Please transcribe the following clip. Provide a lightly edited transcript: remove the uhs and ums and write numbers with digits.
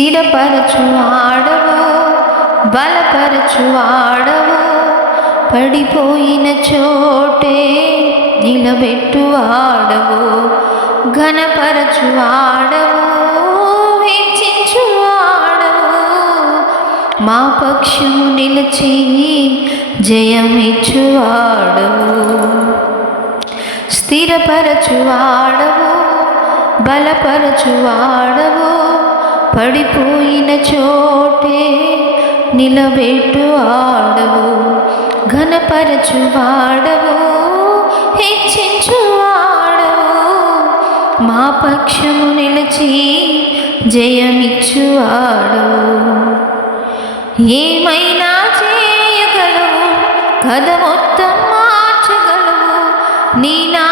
స్థిరపరచువాడవు, బలపరచువాడవు, పడిపోయిన చోటే నిలబెట్టువాడవు, ఘనపరచువాడవు, హెచ్చించువాడవు, మా పక్షము నిలిచి జయమిచ్చువాడవు. స్థిరపరచువాడవు, బలపరచువాడవు, పడిపోయిన చోటే నిలబెట్టువాడవు, ఘనపరచువాడవు, హెచ్చించువాడవు, మా పక్షము నిలిచి జయమిచ్చువాడవు. ఏమైనా చేయగలవు, కథ మొత్తం మార్చగలవు, నీ నా